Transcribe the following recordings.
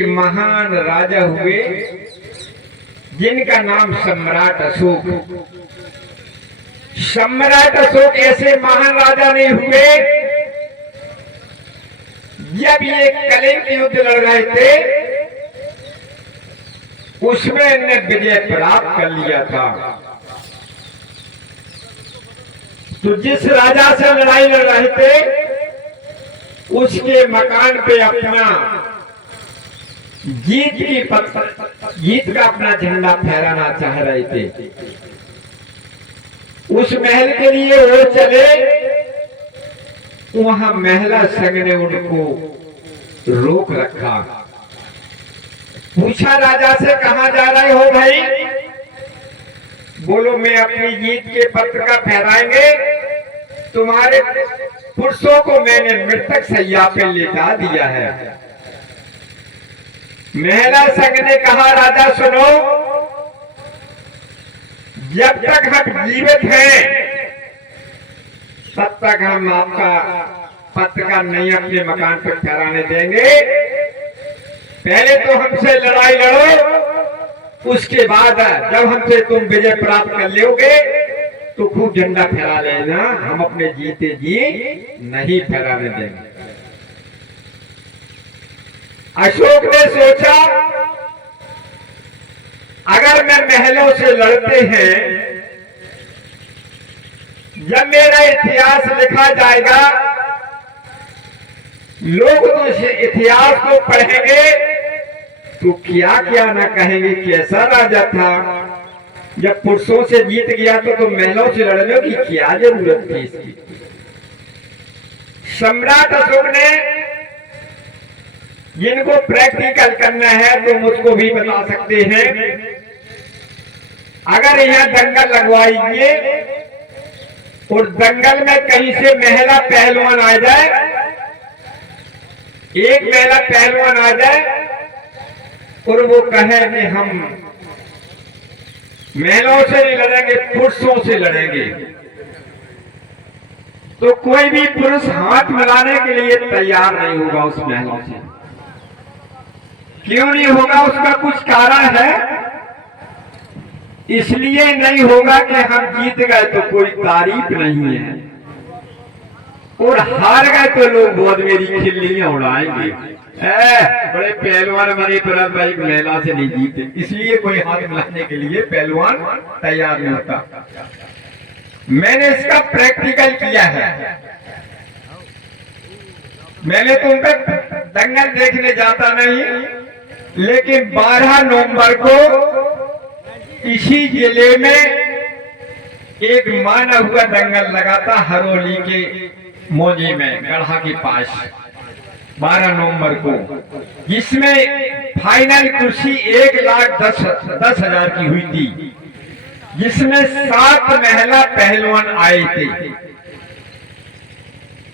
एक महान राजा हुए जिनका नाम सम्राट अशोक। सम्राट अशोक ऐसे महान राजा नहीं हुए, जब ये कलिंग युद्ध लड़ रहे थे उसमें इन्होंने विजय प्राप्त कर लिया था। तो जिस राजा से लड़ाई लड़ रहे थे उसके मकान पे अपना जीत का अपना झंडा फहराना चाह रहे थे। उस महल के लिए वो चले, वहां महिला संघ ने उनको रोक रखा। पूछा राजा से, कहां जा रहे हो भाई? बोलो मैं अपनी जीत के पताका फहराएंगे, तुम्हारे पुरुषों को मैंने मृतक सैया पे लेटा दिया है। महिला संघ ने कहा, राजा सुनो, जब तक हम जीवित हैं तब तक हम आपका पताका नहीं अपने मकान पर फहराने देंगे। पहले तो हमसे लड़ाई लड़ो, उसके बाद जब हमसे तुम विजय प्राप्त कर लोगे तो खूब झंडा फहरा लेना, हम अपने जीते जी नहीं फहराने देंगे। अशोक ने सोचा, अगर मैं महलों से लड़ते हैं, जब मेरा इतिहास लिखा जाएगा लोग तो इस इतिहास को पढ़ेंगे तो क्या क्या ना कहेंगे, कैसा राजा था, जब पुरुषों से जीत गया तो महिलाओं से लड़ने की क्या जरूरत थी इसकी। सम्राट अशोक ने, जिनको प्रैक्टिकल करना है तो मुझको भी बता सकते हैं, अगर यहाँ दंगल लगवाइए और दंगल में कहीं से महिला पहलवान आ जाए, एक महिला पहलवान आ जाए और वो कहे कि हम महिलाओं से नहीं लड़ेंगे, पुरुषों से लड़ेंगे, तो कोई भी पुरुष हाथ मिलाने के लिए तैयार नहीं होगा उस महिला से। क्यों नहीं होगा? उसका कुछ कारण है। इसलिए नहीं होगा कि हम जीत गए तो कोई तारीफ नहीं है, और हार गए तो लोग बहुत मेरी खिल्लियां उड़ाएंगे, बड़े पहलवान बने तुरंत भाई महिला से नहीं जीते, इसलिए कोई हाथ मिलाने के लिए पहलवान तैयार नहीं होता। मैंने इसका प्रैक्टिकल किया है। मैंने तुम तक दंगल देखने जाता नहीं, लेकिन 12 नवंबर को इसी जिले में एक माना हुआ दंगल लगा था हरोली के मौजी में, गढ़ा के पास, 12 नवंबर को, जिसमें फाइनल कुर्सी 1,10,000 की हुई थी, जिसमें 7 महिला पहलवान आए थे।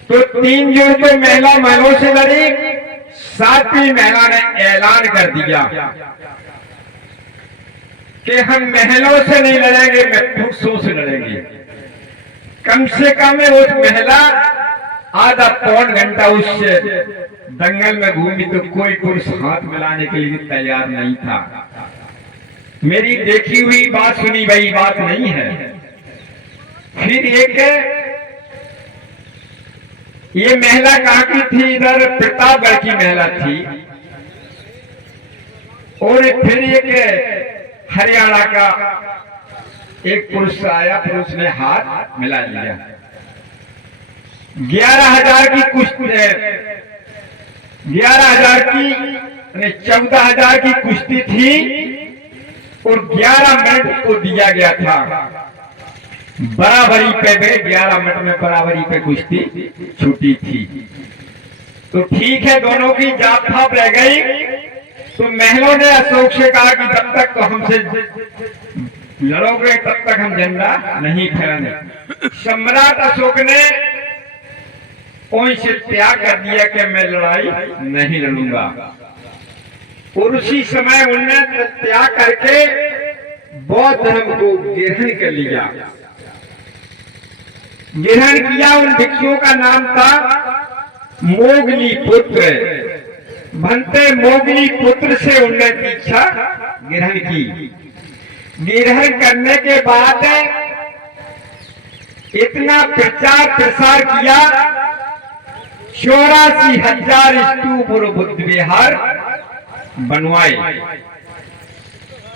तो 3 जून को महिला महिलाओं से लड़ी, 7वीं महिला ने ऐलान कर दिया कि हम महिलाओं से नहीं लड़ेंगे, मैं पुरुषों से लड़ेंगे। कम से कम उस महिला आधा पौन घंटा उस दंगल में घूमी तो कोई पुरुष हाथ मिलाने के लिए तैयार नहीं था। मेरी देखी हुई बात, सुनी हुई बात नहीं है। फिर एक ये महिला कहाँ की थी? इधर प्रतापगढ़ की महिला थी। और फिर एक हरियाणा का एक पुरुष आया, पुरुष ने हाथ मिला लिया। 11,000 की कुश्ती, 11,000 की 14,000 की कुश्ती थी और 11 मिनट को दिया गया था बराबरी पे। 11 मिनट में बराबरी पे कुश्ती छूटी थी। तो ठीक है, दोनों की जात थाप रह गई। तो महिलाओं ने अशोक से कहा कि जब तक तो हमसे लड़ोगे तब तक हम झंडा नहीं फहराएंगे। सम्राट अशोक ने से त्याग कर दिया कि मैं लड़ाई नहीं लड़ूंगा, और उसी समय उन्होंने त्याग करके बौद्ध धर्म को ग्रहण कर लिया। ग्रहण किया, उन भिक्षुओं का नाम था मोगली पुत्र। भंते मोगली पुत्र से उन्नति की इच्छा ग्रहण की। ग्रहण करने के बाद इतना प्रचार प्रसार किया, 84,000 स्तूप और बुद्ध विहार बनवाए।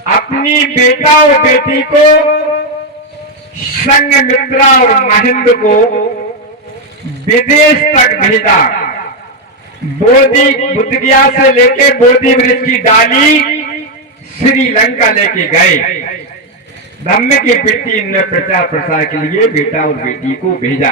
अपनी बेटा और बेटी को संघमित्रा और महेंद्र को विदेश तक भेजा। बोधि बुद्ध गया से लेके बोधि वृक्ष की डाली श्रीलंका लेके गए। धम्म की वृत्ति ने प्रचार प्रसार के लिए बेटा और बेटी को भेजा।